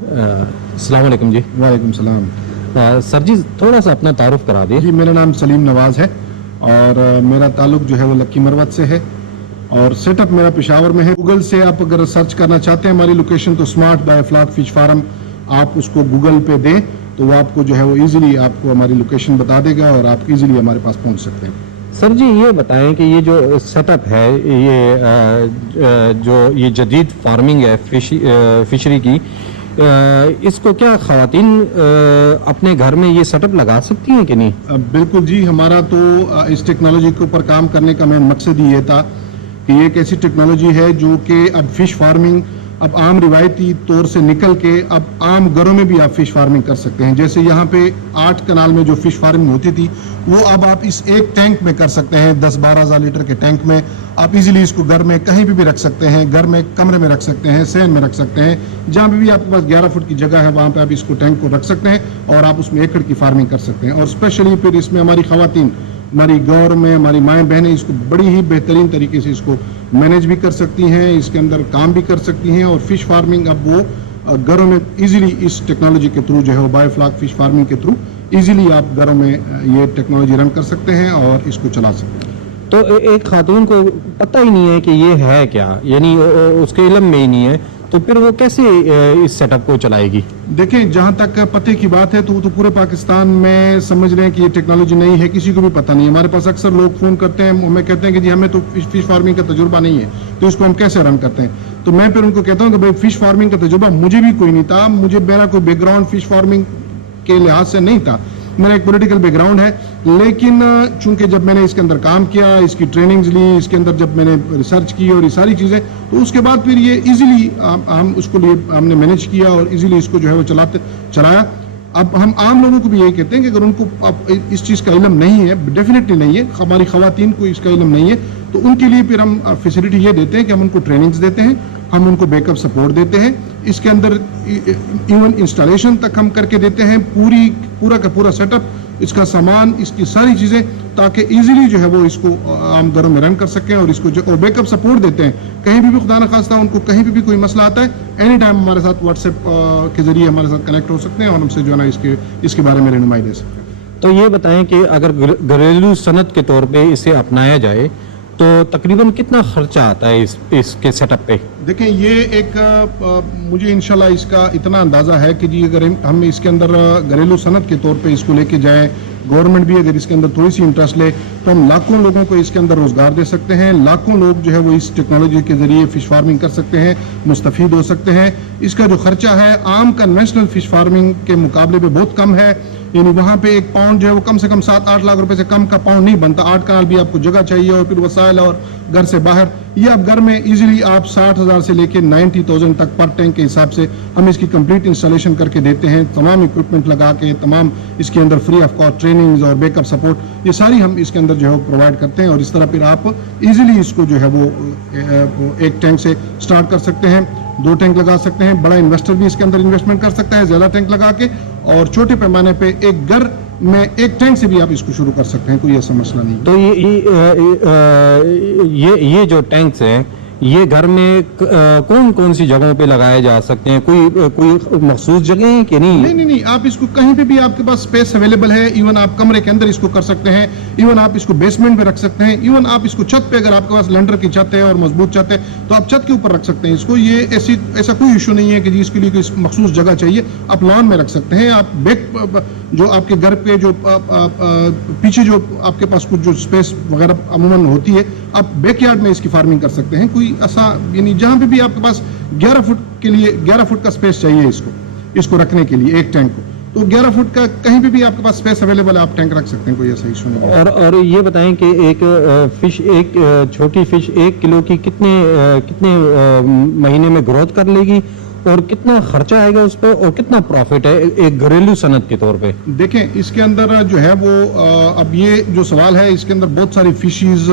अस्सलाम वालेकुम जी। वालेकुम सलाम। सर जी थोड़ा सा अपना तारुफ करा दिए। जी मेरा नाम सलीम नवाज है और मेरा ताल्लुक जो है वो लक्की मरवत से है और सेटअप मेरा पेशावर में है। गूगल से आप अगर सर्च करना चाहते हैं हमारी लोकेशन तो smart by flock fish farm आप उसको गूगल पे दें तो वो आपको जो है वो इजीली आपको हमारी लोकेशन बता देगा और आप इजीली हमारे पास पहुंच सकते हैं। सर जी ये बताएं कि ये जो सेटअप है ये जदीद फार्मिंग है फिशरी की, इसको क्या ख़वातीन अपने घर में ये सेटअप लगा सकती हैं कि नहीं? बिल्कुल जी, हमारा तो इस टेक्नोलॉजी के ऊपर काम करने का मेन मकसद ही ये था कि ये एक ऐसी टेक्नोलॉजी है जो कि अब फिश फार्मिंग अब आम रिवायती तौर से निकल के अब आम घरों में भी आप फिश फार्मिंग कर सकते हैं। जैसे यहाँ पे 8 कनाल में जो फिश फार्मिंग होती थी वो अब आप इस एक टैंक में कर सकते हैं। 10-12 हज़ार लीटर के टैंक में आप इजीली इसको घर में कहीं भी रख सकते हैं, घर में कमरे में रख सकते हैं, सहन में रख सकते हैं, जहाँ भी आपके पास 11 फुट की जगह है वहाँ पे आप इसको टैंक को रख सकते हैं और आप उसमें एकड़ की फार्मिंग कर सकते हैं। और स्पेशली फिर इसमें हमारी खवातीन, हमारी गौर में हमारी माएँ बहनें इसको बड़ी ही बेहतरीन तरीके से इसको मैनेज भी कर सकती हैं, इसके अंदर काम भी कर सकती हैं और फिश फार्मिंग अब वो घरों में इजीली इस टेक्नोलॉजी के थ्रू जो है वो बायोफ्लॉक फिश फार्मिंग के थ्रू इजीली आप घरों में ये टेक्नोलॉजी रन कर सकते हैं और इसको चला सकते हैं। तो एक खातून को पता ही नहीं है कि ये है क्या, यानी उसके इल्म में ही नहीं है, तो फिर वो कैसे इस सेटअप को चलाएगी? देखें, जहाँ तक पते की बात है तो पूरे पाकिस्तान में समझ रहे हैं कि ये टेक्नोलॉजी नहीं है, किसी को भी पता नहीं है। हमारे पास अक्सर लोग फ़ोन करते हैं, हमें कहते हैं कि जी हमें तो फिश फार्मिंग का तजुर्बा नहीं है, तो इसको हम कैसे रन करते हैं। तो मैं फिर उनको कहता हूँ कि भाई फिश फार्मिंग का तजुर्बा मुझे भी कोई नहीं था, मेरा कोई बैकग्राउंड फिश फार्मिंग के लिहाज से नहीं था, मेरा एक पॉलिटिकल बैकग्राउंड है, लेकिन चूंकि जब मैंने इसके अंदर काम किया, इसकी ट्रेनिंग्स ली, इसके अंदर जब मैंने रिसर्च की और ये सारी चीज़ें, तो उसके बाद फिर ये इजीली हम उसको लिए हमने मैनेज किया और इजीली इसको जो है वो चलाया। अब हम आम लोगों को भी यही कहते हैं कि अगर उनको इस चीज़ का इल्म नहीं है, डेफिनेटली नहीं है, हमारी खवातीन को इसका इल्म नहीं है, तो उनके लिए फिर हम फैसिलिटी ये देते हैं कि हम उनको ट्रेनिंग्स देते हैं, हम उनको बैकअप सपोर्ट देते हैं, इसके अंदर इवन इंस्टॉलेशन तक हम करके देते हैं, पूरा का पूरा सेटअप, इसका सामान, इसकी सारी चीज़ें, ताकि इजीली जो है वो इसको आम घरों में रन कर सकें और इसको जो बैकअप सपोर्ट देते हैं। कहीं भी खुदा न खास्ता उनको कहीं भी कोई मसला आता है, एनी टाइम हमारे साथ व्हाट्सएप के जरिए हमारे साथ कनेक्ट हो सकते हैं और हमसे जो है ना इसके बारे में रहनुमाई दे सकते हैं। तो ये बताएं कि अगर घरेलू सनत के तौर पे इसे अपनाया जाए तो तकरीबन कितना खर्चा आता है इसके सेटअप पे? देखें, ये एक मुझे इंशाल्लाह इसका इतना अंदाज़ा है कि जी अगर हम इसके अंदर घरेलू सनत के तौर पे इसको लेके जाएं, गवर्नमेंट भी अगर इसके अंदर थोड़ी सी इंटरेस्ट ले तो हम लाखों लोगों को इसके अंदर रोज़गार दे सकते हैं, लाखों लोग जो है वो इस टेक्नोलॉजी के ज़रिए फ़िश फार्मिंग कर सकते हैं, मुस्तफ़ीद हो सकते हैं। इसका जो खर्चा है आम कन्वेंशनल फ़िश फार्मिंग के मुकाबले में बहुत कम है, यानी वहाँ पे एक पाउंड जो है वो कम से कम 7-8 लाख रुपए से कम का पाउंड नहीं बनता। 8 कनाल भी आपको जगह चाहिए और फिर वसाइल और घर से बाहर, ये आप घर में इजीली आप 60,000 से लेके 90,000 तक पर टैंक के हिसाब से हम इसकी कंप्लीट इंस्टॉलेशन करके देते हैं, तमाम इक्विपमेंट लगा के, तमाम इसके अंदर फ्री ऑफ कॉस्ट ट्रेनिंग्स और बैकअप सपोर्ट, ये सारी हम इसके अंदर जो है वो प्रोवाइड करते हैं और इस तरह फिर आप इजीली इसको जो है वो एक टैंक से स्टार्ट कर सकते हैं, 2 टैंक लगा सकते हैं। बड़ा इन्वेस्टर भी इसके अंदर इन्वेस्टमेंट कर सकता है ज़्यादा टैंक लगा के, और छोटे पैमाने पे एक घर में एक टैंक से भी आप इसको शुरू कर सकते हैं, कोई ऐसा मसला नहीं। तो ये जो टैंक्स हैं ये घर में कौन कौन सी जगहों पे लगाए जा सकते हैं? कोई मखसूस जगह है कि नहीं? नहीं, आप इसको कहीं पे भी आपके पास स्पेस अवेलेबल है। इवन आप कमरे के अंदर इसको कर सकते हैं, इवन आप इसको बेसमेंट में रख सकते हैं, इवन आप इसको छत पे, अगर आपके पास लैंडर की छत है और मजबूत छत है तो आप छत के ऊपर रख सकते हैं इसको। ये ऐसा कोई इशू नहीं है कि जी इसके लिए कोई मखसूस जगह चाहिए, आप लॉन में रख सकते हैं। आप जो आपके घर पे जो पीछे जो आपके पास कुछ जो स्पेस वगैरह अमूमन होती है, आप बैकयार्ड में इसकी फार्मिंग कर सकते हैं। कोई ऐसा यानी जहाँ पे भी आपके पास 11 फुट के लिए 11 फुट का स्पेस चाहिए इसको रखने के लिए एक टैंक को, तो 11 फुट का कहीं पे भी आपके पास स्पेस अवेलेबल है, आप टैंक रख सकते हैं, कोई ऐसा इशू नहीं है। और ये बताएं कि एक छोटी फिश 1 किलो की कितने महीने में ग्रोथ कर लेगी और कितना खर्चा आएगा उस पर और कितना प्रॉफिट है एक घरेलू सनत के तौर पे? देखें, इसके अंदर जो है वो अब ये जो सवाल है इसके अंदर बहुत सारी फिशेस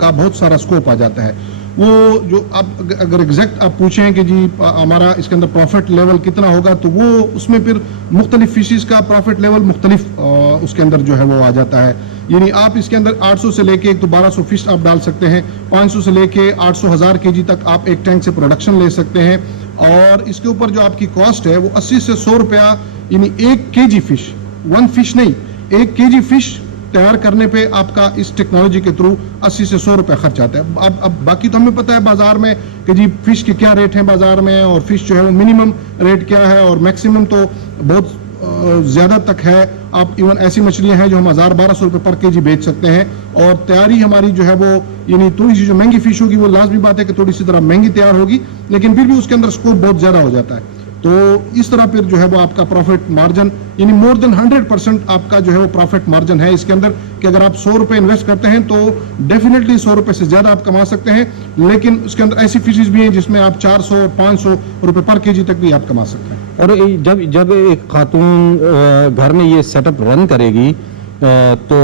का बहुत सारा स्कोप आ जाता है وہ جو آپ اگر ایگزیکٹ آپ پوچھیں کہ جی ہمارا اس کے اندر پروفٹ لیول کتنا ہوگا تو وہ اس میں پھر مختلف فشیز کا پروفٹ لیول مختلف اس کے اندر جو ہے وہ آ جاتا ہے. یعنی آپ اس کے اندر 800 سے لے کے 1200 فش آپ ڈال سکتے ہیں, 500 سے لے کے 800 1000 kg تک آپ ایک ٹینک سے پروڈکشن لے سکتے ہیں, اور اس کے اوپر جو آپ کی کاسٹ ہے وہ 80 سے 100 روپیہ, یعنی 1 kg فش, 1 فش نہیں, 1 kg فش تیار کرنے پہ آپ کا اس ٹیکنالوجی کے تھرو 80 سے 100 روپے خرچ آتا ہے. اب باقی تو ہمیں پتہ ہے بازار میں کہ جی فش کے کیا ریٹ ہیں بازار میں, اور فش جو ہے وہ منیمم ریٹ کیا ہے, اور میکسیمم تو بہت زیادہ تک ہے. آپ ایون ایسی مچھلیاں ہیں جو ہم 1000-1200 روپے پر kg بیچ سکتے ہیں, اور تیاری ہماری جو ہے وہ یعنی تھوڑی سی جو مہنگی فش ہوگی وہ لازمی بات ہے کہ تھوڑی سی طرح مہنگی تیار ہوگی, لیکن پھر بھی اس کے اندر اسکوپ بہت زیادہ ہو جاتا ہے. تو اس طرح پھر جو ہے وہ آپ کا پروفٹ مارجن یعنی مور دین 100% آپ کا جو ہے وہ پروفٹ مارجن ہے اس کے اندر, کہ اگر آپ 100 روپے انویسٹ کرتے ہیں تو ڈیفینیٹلی 100 روپے سے زیادہ آپ کما سکتے ہیں, لیکن اس کے اندر ایسی فشز بھی ہیں جس میں آپ 400-500 روپے پر kg تک بھی آپ کما سکتے ہیں. اور جب ایک خاتون گھر میں یہ سیٹ اپ رن کرے گی تو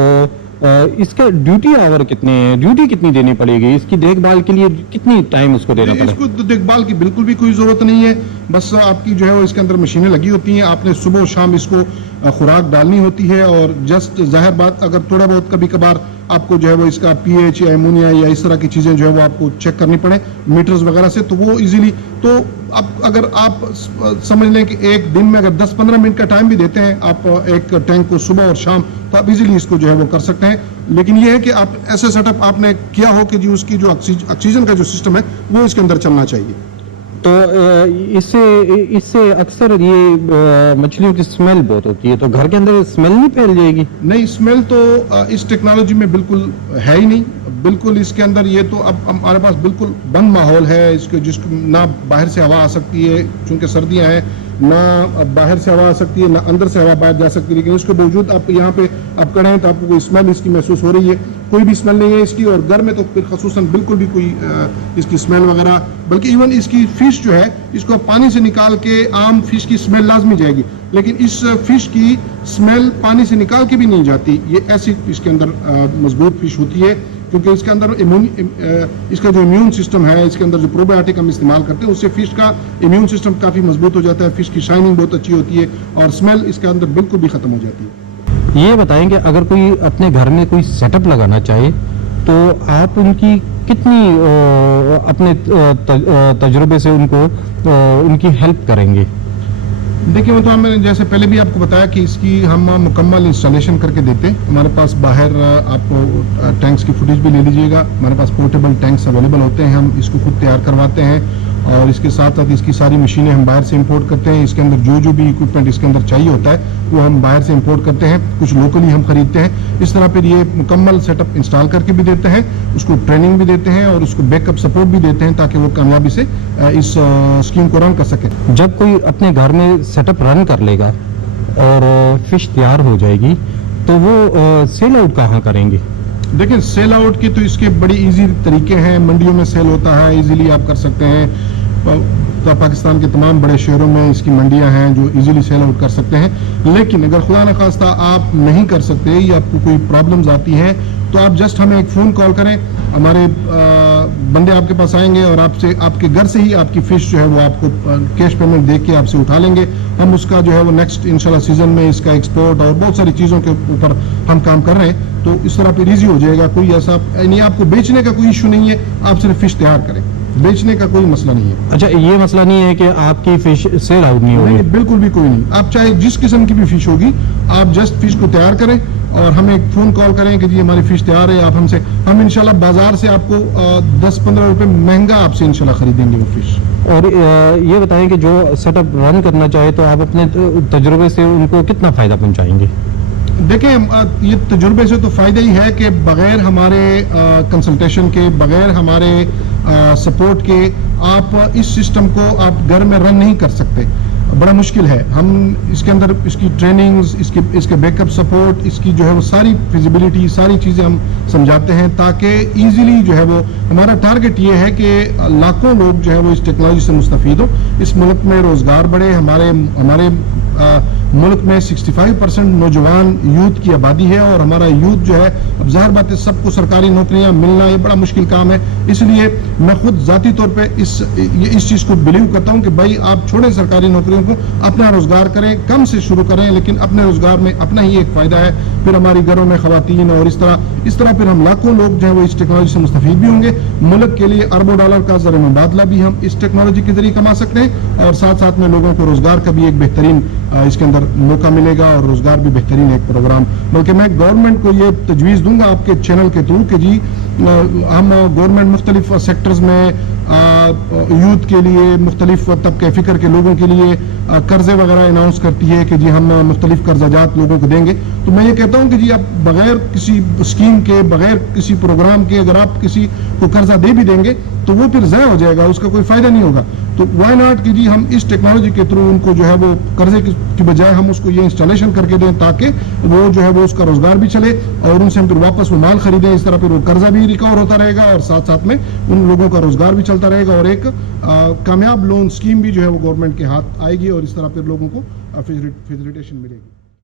اس کا ڈیوٹی آور کتنے ہیں, ڈیوٹی کتنی دینی پڑے گی, اس کی دیکھ بھال کے لیے کتنی ٹائم اس کو دینا پڑے گا؟ اس کو دیکھ بھال کی بالکل بھی کوئی ضرورت نہیں ہے, بس آپ کی جو ہے وہ اس کے اندر مشینیں لگی ہوتی ہیں, آپ نے صبح و شام اس کو خوراک ڈالنی ہوتی ہے, اور جسٹ ظاہر بات اگر تھوڑا بہت کبھی کبھار آپ کو جو ہے وہ اس کا پی ایچ یا ایمونیا یا اس طرح کی چیزیں جو ہے وہ آپ کو چیک کرنی پڑے میٹرز وغیرہ سے, تو وہ ایزیلی, تو اب اگر آپ سمجھ لیں کہ ایک دن میں اگر 10-15 منٹ کا ٹائم بھی دیتے ہیں آپ ایک ٹینک کو صبح اور شام, تو آپ ایزیلی اس کو جو ہے وہ کر سکتے ہیں. لیکن یہ ہے کہ آپ ایسے سیٹ اپ آپ نے کیا ہو کہ جی اس کی جو آکسیجن کا جو سسٹم ہے وہ اس کے اندر چلنا چاہیے. تو اس سے اکثر یہ مچھلیوں کی اسمیل بہت ہوتی ہے, تو گھر کے اندر اسمیل نہیں پھیل جائے گی؟ نہیں, اسمیل تو اس ٹیکنالوجی میں بالکل ہے ہی نہیں, بالکل اس کے اندر یہ تو اب ہمارے پاس بالکل بند ماحول ہے اس کے, جس نہ باہر سے ہوا آ سکتی ہے چونکہ سردیاں ہیں, نہ باہر سے ہوا آ سکتی ہے, نہ اندر سے ہوا باہر جا سکتی ہے, لیکن اس کے باوجود آپ یہاں پہ آپ کھڑے ہیں تو آپ کو کوئی اسمیل اس کی محسوس ہو رہی ہے, کوئی بھی اسمیل نہیں ہے اس کی. اور گھر میں تو پھر خصوصاً بالکل بھی کوئی اس کی اسمیل وغیرہ, بلکہ ایون اس کی فش جو ہے اس کو پانی سے نکال کے عام فش کی اسمیل لازمی جائے گی, لیکن اس فش کی اسمیل پانی سے نکال کے بھی نہیں جاتی. یہ ایسی اس کے اندر مضبوط فش ہوتی ہے کیونکہ اس کے اندر اس کا جو امیون سسٹم ہے, اس کے اندر جو پروبایوٹک ہم استعمال کرتے ہیں اس سے فش کا امیون سسٹم کافی مضبوط ہو جاتا ہے, فش کی شائننگ بہت اچھی ہوتی ہے, اور اسمیل اس کے اندر بالکل بھی ختم ہو جاتی ہے. یہ بتائیں کہ اگر کوئی اپنے گھر میں کوئی سیٹ اپ لگانا چاہے تو آپ ان کی کتنی اپنے تجربے سے ان کی ہیلپ کریں گے؟ دیکھیں وہ تو ہم نے جیسے پہلے بھی آپ کو بتایا کہ اس کی ہم مکمل انسٹالیشن کر کے دیتے ہیں. ہمارے پاس باہر آپ کو ٹینکس کی فوٹیج بھی لے لیجئے گا, ہمارے پاس پورٹیبل ٹینکس اویلیبل ہوتے ہیں, ہم اس کو خود تیار کرواتے ہیں, اور اس کے ساتھ ساتھ اس کی ساری مشینیں ہم باہر سے امپورٹ کرتے ہیں. اس کے اندر جو بھی اکوپمنٹ اس کے اندر چاہیے ہوتا ہے وہ ہم باہر سے امپورٹ کرتے ہیں, کچھ لوکلی ہم خریدتے ہیں. اس طرح پھر یہ مکمل سیٹ اپ انسٹال کر کے بھی دیتے ہیں, اس کو ٹریننگ بھی دیتے ہیں, اور اس کو بیک اپ سپورٹ بھی دیتے ہیں تاکہ وہ کامیابی سے اس اسکیم کو رن کر سکے. جب کوئی اپنے گھر میں سیٹ اپ رن کر لے گا اور فش تیار ہو جائے گی تو وہ سیل آؤٹ کہاں کریں گے؟ دیکھیں سیل آؤٹ کی تو اس کے بڑی ایزی طریقے ہیں, منڈیوں میں سیل ہوتا ہے, ایزیلی آپ کر سکتے ہیں. پاکستان کے تمام بڑے شہروں میں اس کی منڈیاں ہیں جو ایزیلی سیل آؤٹ کر سکتے ہیں. لیکن اگر خدا نخواستہ آپ نہیں کر سکتے یا آپ کو کوئی پرابلمز آتی ہیں تو آپ جسٹ ہمیں ایک فون کال کریں, ہمارے بندے آپ کے پاس آئیں گے اور آپ کے گھر سے ہی آپ کی فش جو ہے وہ آپ کو کیش پیمنٹ دے کے آپ سے اٹھا لیں گے. ہم اس کا جو ہے وہ نیکسٹ انشاءاللہ سیزن میں اس کا ایکسپورٹ اور بہت ساری چیزوں کے اوپر ہم کام کر رہے ہیں, تو اس طرح پھر ایزی ہو جائے گا. کوئی ایسا یعنی آپ کو بیچنے کا کوئی ایشو نہیں ہے, آپ صرف فش تیار کریں, بیچنے کا کوئی مسئلہ نہیں ہے. اچھا, یہ مسئلہ نہیں ہے کہ آپ کی فش سیل آؤٹ نہیں ہوگی؟ بالکل بھی کوئی نہیں. آپ چاہے جس قسم کی بھی فش ہوگی آپ جسٹ فش کو تیار کریں اور ہمیں ایک فون کال کریں کہ جی ہماری فش تیار ہے, آپ ہم انشاءاللہ بازار سے آپ کو 10-15 روپے مہنگا آپ سے انشاءاللہ خریدیں گے وہ فش. اور یہ بتائیں کہ جو سیٹ اپ رن کرنا چاہے تو آپ اپنے تجربے سے ان کو کتنا فائدہ پہنچائیں گے؟ دیکھیں یہ تجربے سے تو فائدہ ہی ہے کہ بغیر ہمارے کنسلٹیشن کے, بغیر ہمارے سپورٹ کے آپ اس سسٹم کو آپ گھر میں رن نہیں کر سکتے, بڑا مشکل ہے. ہم اس کے اندر اس کی ٹریننگز, اس کے بیک اپ سپورٹ, اس کی جو ہے وہ ساری فیزیبلٹی, ساری چیزیں ہم سمجھاتے ہیں تاکہ ایزیلی جو ہے وہ ہمارا ٹارگٹ یہ ہے کہ لاکھوں لوگ جو ہے وہ اس ٹیکنالوجی سے مستفید ہو, اس ملک میں روزگار بڑھے, ہمارے मुल्क में 65% नौजवान यूथ की आबादी है और हमारा यूथ जो है, अब ज़ाहिर बात है सबको सरकारी नौकरियां मिलना ये बड़ा मुश्किल काम है, इसलिए मैं खुद ज़ाती तौर पे इस चीज़ को बिलीव करता हूं कि भाई आप छोड़ें सरकारी नौकरियों को, अपना रोज़गार करें, कम से शुरू करें, लेकिन अपने रोज़गार में अपना ही एक फ़ायदा है, फिर हमारी घरों में ख़वातीन और इस तरह फिर हम लाखों लोग जो है वो इस टेक्नोलॉजी से मुस्तफ़ीद भी होंगे। मुल्क के लिए अरबों डॉलर का ज़र मुबादला भी हम इस टेक्नोलॉजी के जरिए कमा सकते हैं और साथ साथ में लोगों को रोज़गार का भी एक बेहतरीन इसके अंदर मौका मिलेगा और रोज़गार भी बेहतरीन एक प्रोग्राम। बल्कि मैं गवर्नमेंट को ये तजवीज़ दूंगा आपके चैनल के थ्रू कि जी हम गवर्नमेंट मुख्तलिफ सेक्टर्स में यूथ के लिए, मुख्तलिफ तबके फ़िक्र के लोगों के लिए कर्ज़े वगैरह अनाउंस करती है कि जी हम मुख्तलिफ कर्जाजात लोगों को देंगे। तो मैं ये कहता हूँ कि जी आप बग़ैर किसी स्कीम के, बग़ैर किसी प्रोग्राम के अगर आप किसी को कर्जा दे भी देंगे तो वो फिर ज़ाया हो जाएगा, उसका कोई फ़ायदा नहीं होगा। तो वाई नॉट कि जी हम इस टेक्नोलॉजी के थ्रू उनको जो है वो कर्जे की बजाय हम उसको ये इंस्टॉलेशन करके दें ताकि वो जो है वो उसका रोज़गार भी चले और उनसे हम फिर वापस वो माल खरीदें। इस तरह फिर वो कर्जा भी रिकवर होता रहेगा और साथ साथ में उन लोगों का रोज़गार भी चलता रहेगा और एक कामयाब लोन स्कीम भी जो है वो गवर्नमेंट के हाथ आएगी और इस तरह फिर लोगों को फैसिलिटेशन मिलेगी।